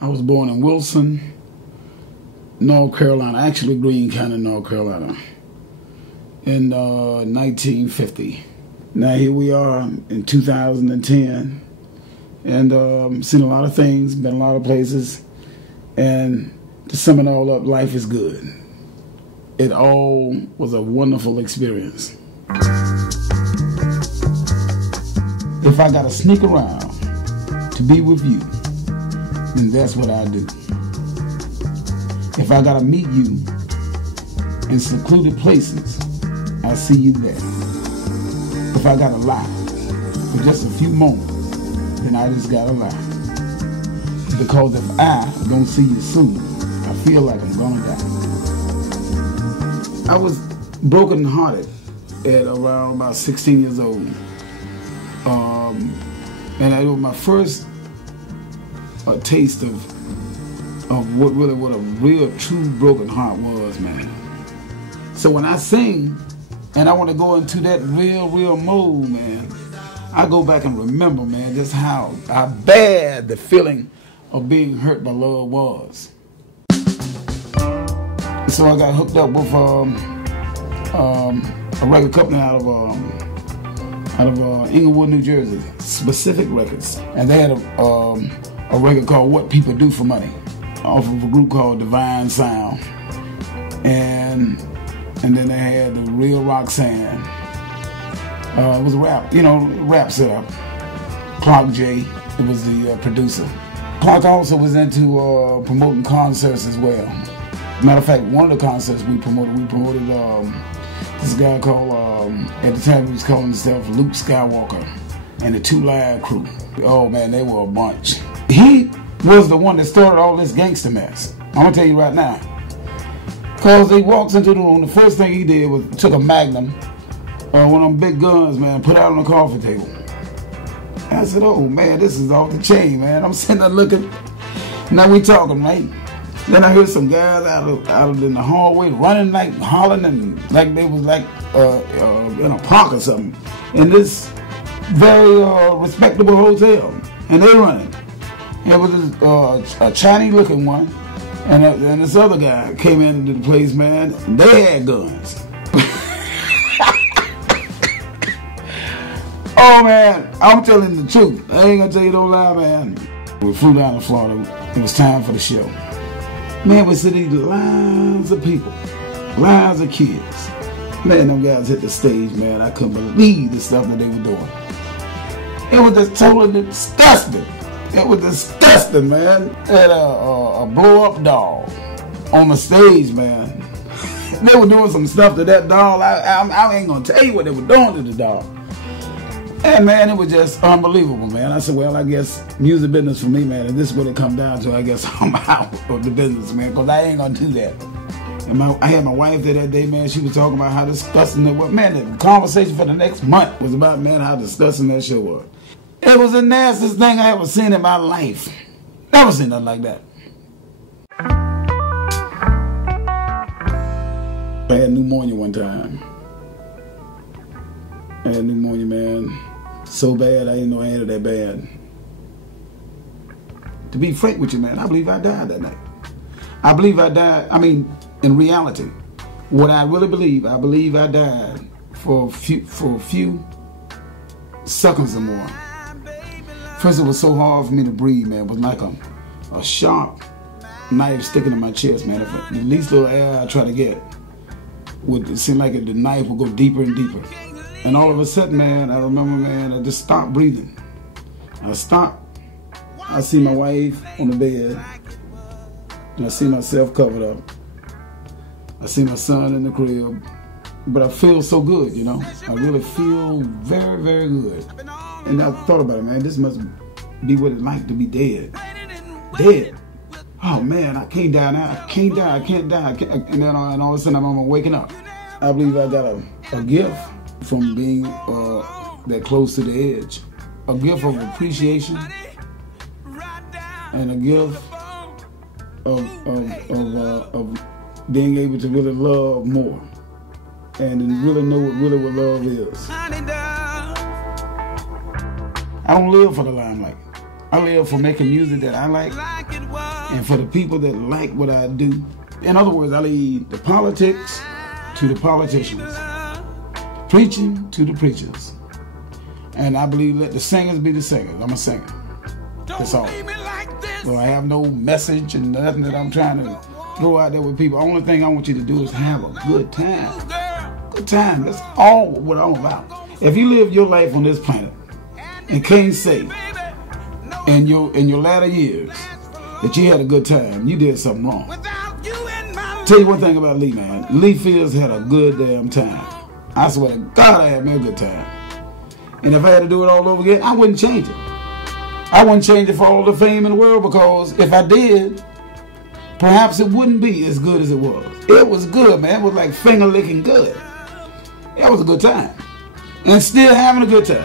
I was born in Wilson, North Carolina, actually Greene County, North Carolina, in 1950. Now here we are in 2010, and seen a lot of things, been a lot of places, and to sum it all up, life is good. It all was a wonderful experience. If I gotta sneak around to be with you, then that's what I do. If I gotta meet you in secluded places, I see you there. If I gotta lie for just a few moments, then I just gotta lie. Because if I don't see you soon, I feel like I'm gonna die. I was broken-hearted at around about 16 years old. And it was my first taste of what a real, true broken heart was, man. So when I sing, and I want to go into that real mode, man, I go back and remember, man, just how bad the feeling of being hurt by love was. So I got hooked up with a record company out of Englewood, New Jersey, Specific Records, and they had a record called "What People Do for Money" off of a group called Divine Sound, and then they had the Real Roxanne. It was a rap setup. Clark J, it was the producer. Clark also was into promoting concerts as well. Matter of fact, one of the concerts we promoted this guy called, at the time he was calling himself Luke Skywalker and the Two Live Crew. Oh man, they were a bunch. He was the one that started all this gangster mess. I'm gonna tell you right now. Cause he walks into the room, the first thing he did was took a Magnum, one of them big guns, man, put it out on the coffee table. And I said, oh man, this is off the chain, man. I'm sitting there looking, now we talking, right? Then I heard some guys out in the hallway running, like hollering, and like they was like in a park or something, in this very respectable hotel, and they running. It was a Chinese-looking one, and this other guy came into the place, man. And they had guns. Oh man, I'm telling the truth. I ain't gonna tell you no lie, man. We flew down to Florida. It was time for the show. Man, we see these lines of people, lines of kids. Man, them guys hit the stage, man. I couldn't believe the stuff that they were doing. It was just totally disgusting. It was disgusting, man. They had a blow-up doll on the stage, man. They were doing some stuff to that doll. I ain't gonna tell you what they were doing to the doll. And man, it was just unbelievable, man. I said, well, I guess music business for me, man, and this is what it come down to. I guess I'm out of the business, man, because I ain't gonna do that. And I had my wife there that day, man. She was talking about how disgusting it was. Man, the conversation for the next month was about, man, how disgusting that shit was. It was the nastiest thing I ever seen in my life. Never seen nothing like that. I had pneumonia one time. I had pneumonia, man. So bad, I didn't know I had it that bad. To be frank with you, man, I believe I died that night. I believe I died, I mean, in reality, what I really believe, I believe I died for a few seconds or more. First, it was so hard for me to breathe, man. It was like a sharp knife sticking in my chest, man. If the least little air I try to get, it seemed like the knife would go deeper and deeper. And all of a sudden, man, I remember, man, I just stopped breathing. I stopped. I see my wife on the bed, and I see myself covered up. I see my son in the crib, but I feel so good, you know. I really feel very, very good. And I thought about it, man, this must be what it's like to be dead. Dead. Oh, man, I can't die now. I can't die. I can't die. And then all of a sudden, I'm waking up. I believe I got a gift from being that close to the edge. A gift of appreciation and a gift of being able to really love more and really know what love is. I don't live for the limelight. I live for making music that I like and for the people that like what I do. In other words, I leave the politics to the politicians, preaching to the preachers. And I believe let the singers be the singers. I'm a singer. That's all. So I have no message and nothing that I'm trying to throw out there with people. The only thing I want you to do is have a good time. Good time. That's all what I'm about. If you live your life on this planet and can't say in your latter years that you had a good time, you did something wrong. Tell you one thing about Lee, man. Lee Fields had a good damn time. I swear to God, I had me a good time. And if I had to do it all over again, I wouldn't change it. I wouldn't change it for all the fame in the world, because if I did, perhaps it wouldn't be as good as it was. It was good, man. It was like finger licking good. It was a good time. And still having a good time.